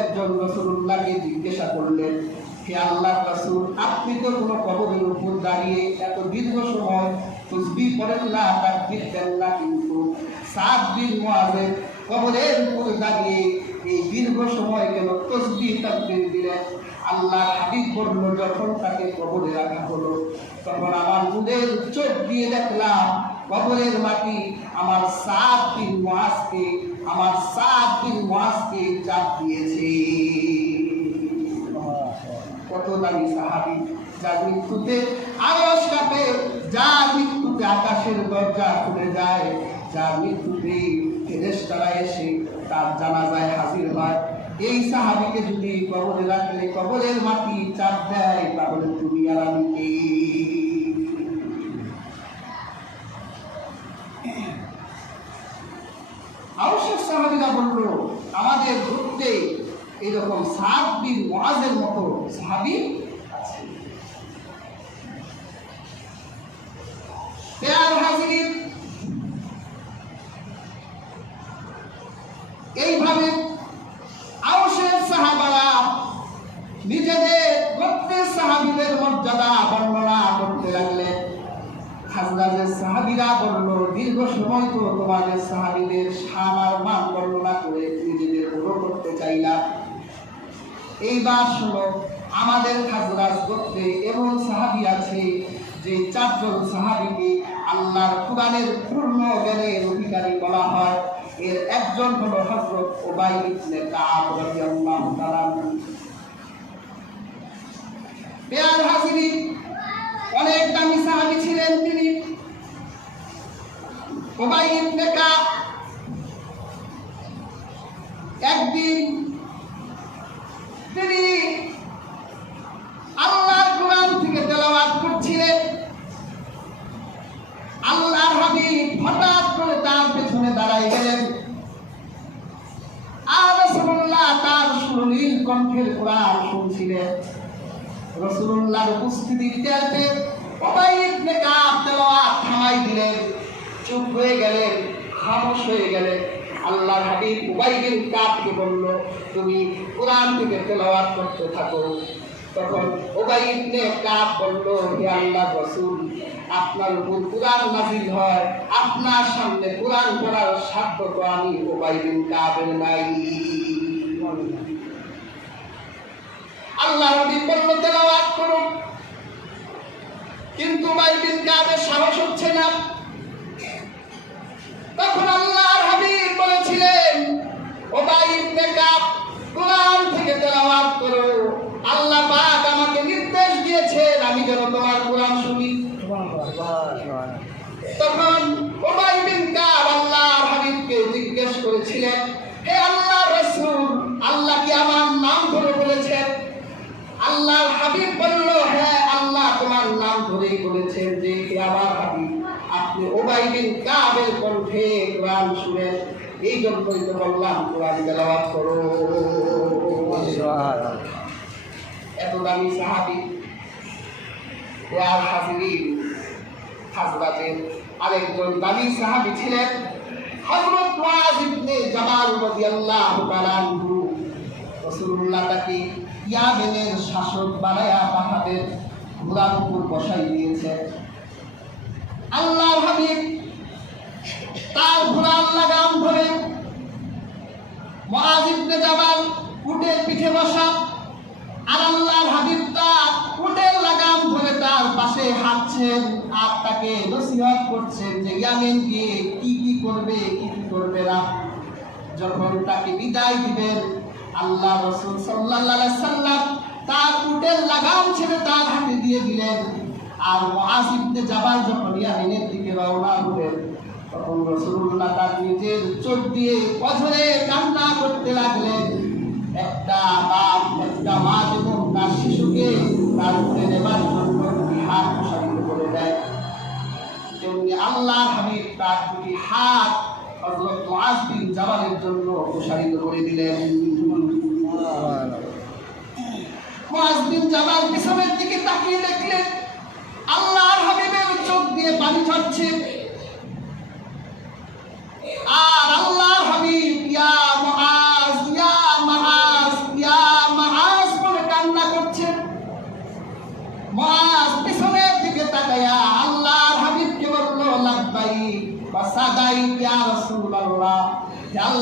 একজন রসুল্লাহকে জিজ্ঞাসা করলেন, হে আল্লাহ রাসূল, আপনি তো কোনো কবরের উপর দাঁড়িয়ে এত দীর্ঘ সময় তসবি করেন না তাকবীর দেন না কিন্তু সাত দিন মুআজের কবরের উপর দাঁড়িয়ে এই দীর্ঘ সময় কেন তসবি তাকবীর দিলেন? আল্লাহ হাবিব বলল, যখন তাকে কবরে রাখা হলো, তখন আমার মুদের চোখ দিয়ে দেখলাম কবরের মাটি আমার সাত দিন মাসকে আমার সাত দিন মাসকে চাপ দিয়েছে। কত দামি সাহাবি, যার মৃত্যুতে আরস কাপে, যার মৃত্যুতে আকাশের দরজা খুলে যায়, যার মৃত্যুতে ফেরেশতারা এসে তার জানাজায় হাজির হয়। এই সাহাবিকে যদি কবরে রাখলে কবরের মাটি চাপ দেয়, তাহলে তুমি আর আমি সাহাবিরা বলল আমাদের ধরতে এরকম সাত দিন মহাজের মতো সাহাবি আছে পেয়ার হাজির এইভাবে আউসের সাহাবারা নিজেদের গোত্রের সাহাবিদের মর্যাদা বর্ণনা করতে লাগলেন খাজরাজের সাহাবিরা বলল, দীর্ঘ সময় তো তোমাদের সাহাবিদের সামার মান বর্ণনা করে নিজেদের বড় করতে চাইলাম। এইবার শোনো, আমাদের খাজরাজ গোত্রে এমন সাহাবি আছে যে চারজন সাহাবিকে আল্লাহর কোরআনের পূর্ণ জ্ঞানের অধিকারী বলা হয়। এর একজন হলো হযরত ওবাই ইবনে কাব রাদিয়াল্লাহু তাআলা পেয়ার হাজিরি অনেক দামি সাহাবি ছিলেন তিনি। ওবাই ইবনে একদিন তিনি আল্লাহর কোরআন থেকে তেলাওয়াত করছিলেন। আল্লাহর হাবিব হঠাৎ করে তার পেছনে দাঁড়াই গেলেন। আর রাসূলুল্লাহ তার সুনীল কণ্ঠের কোরআন শুনছিলেন। রাসূলুল্লাহর উপস্থিতি টের পেয়ে চুপ হয়ে গেলেন খামোশ হয়ে গেলেন আল্লাহ হাবিব উবাই বিন কাবকে বলল, তুমি কোরআন থেকে তেলাওয়াত করতে থাকো। তখন উবাই ইবনে কাব বলল, হে আল্লাহ রাসূল, আপনার উপর কোরআন নাযিল হয়। আপনার সামনে কোরআন পড়ার সাধ্য তো আমি উবাই বিন কাবের নাই। আল্লাহ হাবিব বলল, তেলাওয়াত করুন কিন্তু উবাই বিন কাবের সাহস হচ্ছে না। তখন আল্লাহর হাবিব বলেছিলেন, ওবাই ইবনে কাব কোরআন থেকে তেলাওয়াত করো। আল্লাহ পাক আমাকে নির্দেশ দিয়েছেন, আমি যেন তোমার কোরআন শুনি। তখন ওবাই বিন কাব আল্লাহর হাবিবকে জিজ্ঞেস করেছিলেন, হে আল্লাহ রাসূল, আল্লাহ কি আমার নাম ধরে বলেছেন? আল্লাহর হাবিব বলল হ্যাঁ আল্লাহ তোমার নাম ধরেই বলেছেন যে আমার হাবিব, আপনি ওবাই বিন কাবের কোরআন শুনেন এই জন্যই তো বললাম, কোরআন তেলাওয়াত করো। এত দামি সাহাবি। ওয়াল হাজিরিন, হাজরাতের আরেকজন দামি সাহাবি ছিলেন হযরত মুআজ ইবনে জামাল রাদিয়াল্লাহু তাআলা আনহু। রাসূলুল্লাহ তাকে ইয়ামেনের শাসক বানায়া পাহাড়ের ঘোড়ার উপর বসাই দিয়েছে আল্লাহর হাবিব তার ঘোড়ার লাগাম ধরে মুআজ ইবনে জামাল উটের পিঠে বসা আর আল্লাহর হাবিব তার উটের লাগাম ধরে তার পাশে হাঁটছেন আর তাকে নসিহত করছেন যে ইয়ামেন গিয়ে কি কি করবে, কি কি করবে না। যখন তাকে বিদায় দিবেন, আল্লাহ রসুল আলাইহি সাল্লাম তার উটের লাগাম ছেড়ে তার হাতে দিয়ে দিলেন। আর মুআজ ইবনে জাবাল যখন ইয়ামিনের দিকে রওনা হলেন তখন কান্না করতে লাগলেন একটা বাপ, একটা মা যখন শিশুকে নেবার জন্য হাত প্রসারিত করে দেয়, তেমনি আল্লাহ হাবিব তার দুটি হাত হযরত মুআজ বিন জাবালের জন্য প্রসারিত করে দিলেন। মুআজ বিন জাবাল পিছনের দিকে তাকিয়ে দেখলেন, আল্লাহর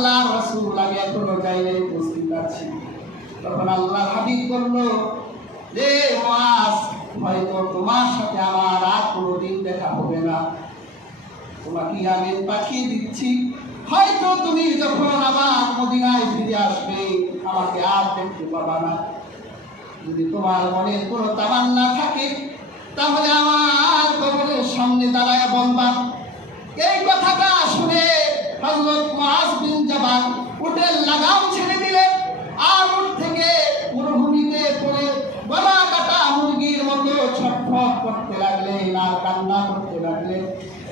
আল্লাহ রসুল, আমি এখনও যাইলে উপস্থিত আছি। তখন আল্লাহ হাবিব করল রে মাস হয়তো তোমার সাথে আমার আর কোনোদিন দেখা হবে না। তোমাকে আমি পাঠিয়ে দিচ্ছি। হয়তো তুমি যখন আমার মদিনায় ফিরে আসবে, আমাকে আর দেখতে পাবা না। যদি তোমার মনে কোনো তামান্না থাকে, তাহলে আমার কবরের সামনে দাঁড়ায় বলবা, এই কথাটা শুনে হযরত মুআজ বিন জাবাল উটের লাগাম ছেড়ে আর থেকে মরুভূমিতে পড়ে গলা কাটা মুরগির মতো ছটফট করতে লাগলেন আর কান্না করতে লাগলেন।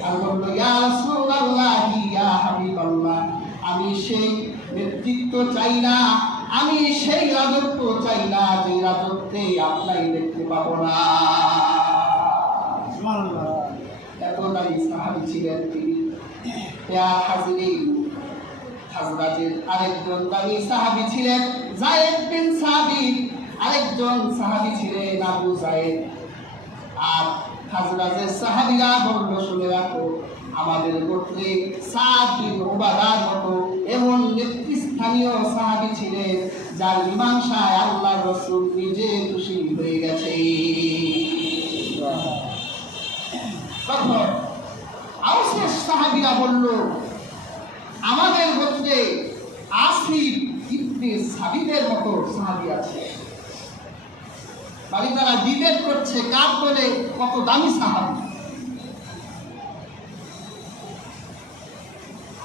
আর বলল ইয়া রাসূলুল্লাহ ইয়া হাবিবাল্লাহ আমি সেই নেতৃত্ব চাই না আমি সেই রাজত্ব চাই না যে রাজত্বে আপনাই দেখতে পাবো না। এতটাই সাহাবি ছিলেন তিনি। ইয়া হাজিরিন আরেকজন দামি সাহাবি ছিলেন জায়েদ বিন সাবিত আরেকজন সাহাবি ছিলেন আবু জায়েদ। আর হাজরাতের সাহাবিরা বলল শুনে রাখো আমাদের গোত্রে সাদ বিন উবাদার মতো এমন নেতৃস্থানীয় সাহাবি ছিলেন যার মীমাংসায় আল্লাহ রসুল নিজে খুশি হয়ে গেছে। তখন আউসের সাহাবিরা বলল, আমাদের গোত্রে আসিফ ইবনে সাবিদের মতো সাহাবি আছে। বাড়ি তারা ডিবেট করছে কার বলে, কত দামি সাহাবি।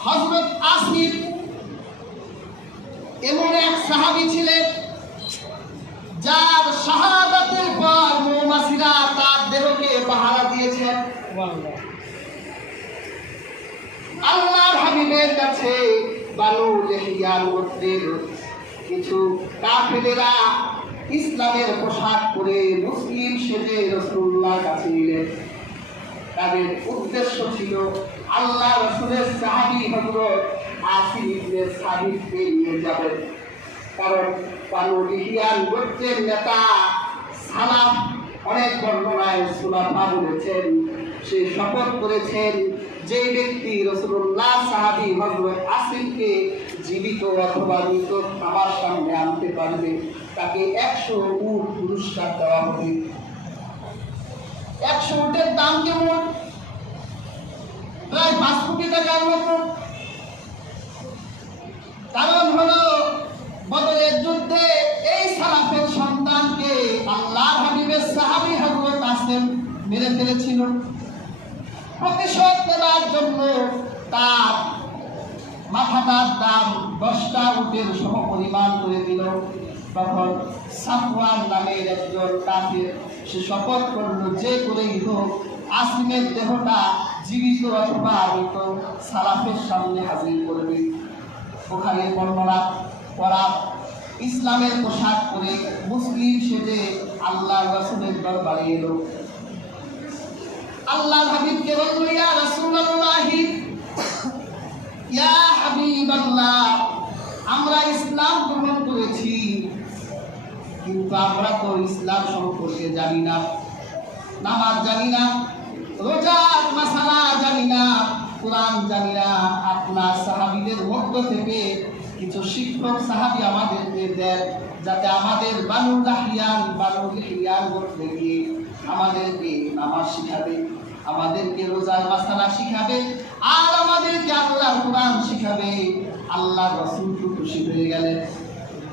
হজরত আসিফ এমন এক সাহাবি ছিলেন, যার শাহাদাতের পর মৌমাছিরা তার দেহকে পাহারা দিয়েছেন হাবিবের কাছে বানু লেহিয়ার গোত্রের কিছু কাফেরেরা ইসলামের পোশাক পরে মুসলিম সেজে রসুল্লাহ কাছে এলেন। তাদের উদ্দেশ্য ছিল আল্লাহ রসুলের সাহাবি হজরত আসিফ ইবনে নিয়ে যাবেন। কারণ বানু লিহিয়ান গোত্রের নেতা সালাম অনেক বর্ণনায় সুলাফা বলেছেন সে শপথ করেছেন যে ব্যক্তি রসুল্লাহ সাহাবি হজরত আসিফকে জীবিত অথবা মৃত আমার সামনে আনতে পারবে, তাকে একশো উট পুরস্কার দেওয়া হবে। একশো উটের দাম কেমন? প্রায় পাঁচ কোটি টাকার মতো। কারণ হলো, বদরের যুদ্ধে এই সালাফের সন্তানকে আল্লাহর হাবিবের সাহাবী হযরত আসেন মেরে ফেলেছিল। প্রতিশোধ নেবার জন্য তার মাথাটার দাম দশটা উটের সম পরিমাণ করে দিল। তখন সাফওয়ান নামের একজন কাফির সে শপথ করল, যে করেই হোক, আসিমের দেহটা জীবিত অথবা মৃত সালাফের সামনে হাজির করবে। ওখানে বর্ণনা করা ইসলামের পোশাক পরে মুসলিম সেজে আল্লাহ রসুলের দরবারে এলো। আল্লাহ হাবিবকে বলল ইয়া রাসূলুল্লাহি, ইয়া হাবিবাল্লাহ, আমরা ইসলাম গ্রহণ করেছি, কিন্তু আমরা তো ইসলাম সম্পর্কে জানি না, নামাজ জানি না রোজার মাসালা জানি না, কোরআন জানি না, আপনার সাহাবিদের মধ্য থেকে কিছু শিক্ষক সাহাবি আমাদেরকে দেন, যাতে আমাদের বানুল্লাহিয়ান বানুল্লাহিয়ান করতে গিয়ে আমাদেরকে নামাজ শিখাবে, আমাদেরকে রোজার মাসালা শিখাবে, আর আমাদেরকে আল্লাহ কোরআন শিখাবে। আল্লাহ রসুল খুশি হয়ে গেলেন।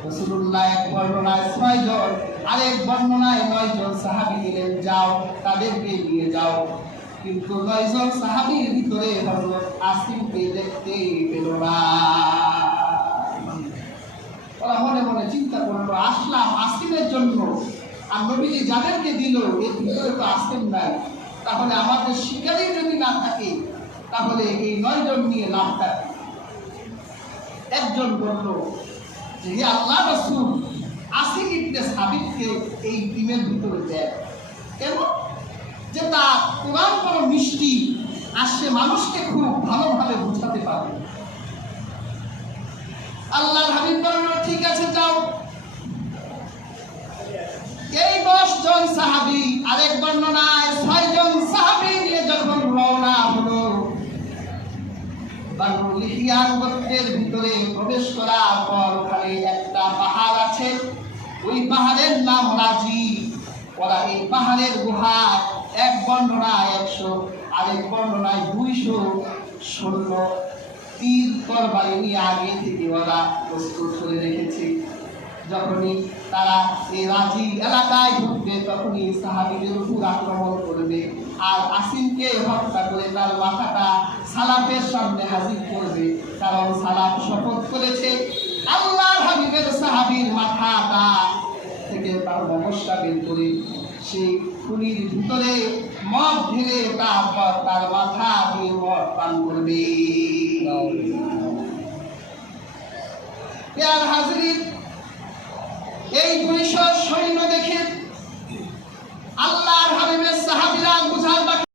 রসুল্লাহ এক বর্ণনায় ছয় জন, আরেক বর্ণনায় নয় জন সাহাবি দিলেন যাও, তাদেরকে নিয়ে যাও। কিন্তু নয়জন সাহাবির ভিতরে হজরত আসিমকে দেখতে পেল না। ওরা মনে মনে চিন্তা করল, আসলাম আসিমের জন্য। আর নবীজি যাদেরকে দিল এর ভিতরে তো আসতেন নাই তাহলে আমাদের শিকারই যদি না থাকে, তাহলে এই নয়জন নিয়ে লাভটা কি? একজন বলল যে, হে আল্লাহ রসুল আসি ইবনে সাবিতকে এই টিমের ভিতরে দেয় কেন? যে তার কোরআন বড় মিষ্টি আর সে মানুষকে খুব ভালোভাবে বোঝাতে পারে আল্লাহ হাবিব বলল ঠিক আছে, যাও। দশ জন সাহাবি, আরেক বর্ণনায় ছয় জন সাহাবি নিয়ে যখন রওনা হলো। ভিতরে প্রবেশ করার পর ওখানে একটা পাহাড় আছে। ওই পাহাড়ের নাম রাজি। ওরা এই পাহাড়ের গুহা এক বর্ণনায় একশো, আরেক বর্ণনায় দুইশো ষোলো তীর তরবারি আগে থেকে ওরা প্রস্তুত করে রেখেছে। যখনই তারা এই রাজি এলাকায় ঢুকবে তখনই সাহাবিদের উপর আক্রমণ করবে। আর আসিমকে হত্যা করে তার মাথাটা সালাফের সামনে হাজির করবে। কারণ সালাফ শপথ করেছে আল্লাহর হাবিবের সাহাবীর মাথাটা থেকে তার মগজটা বের করে। সেই খুনির ভিতরে মদ ঢেলে তারপর তার মাথা দিয়ে মদ পান করবে। হাজরিন এই দুইশো সৈন্য দেখে আল্লাহর হাবিবের সাহাবিরা বুঝার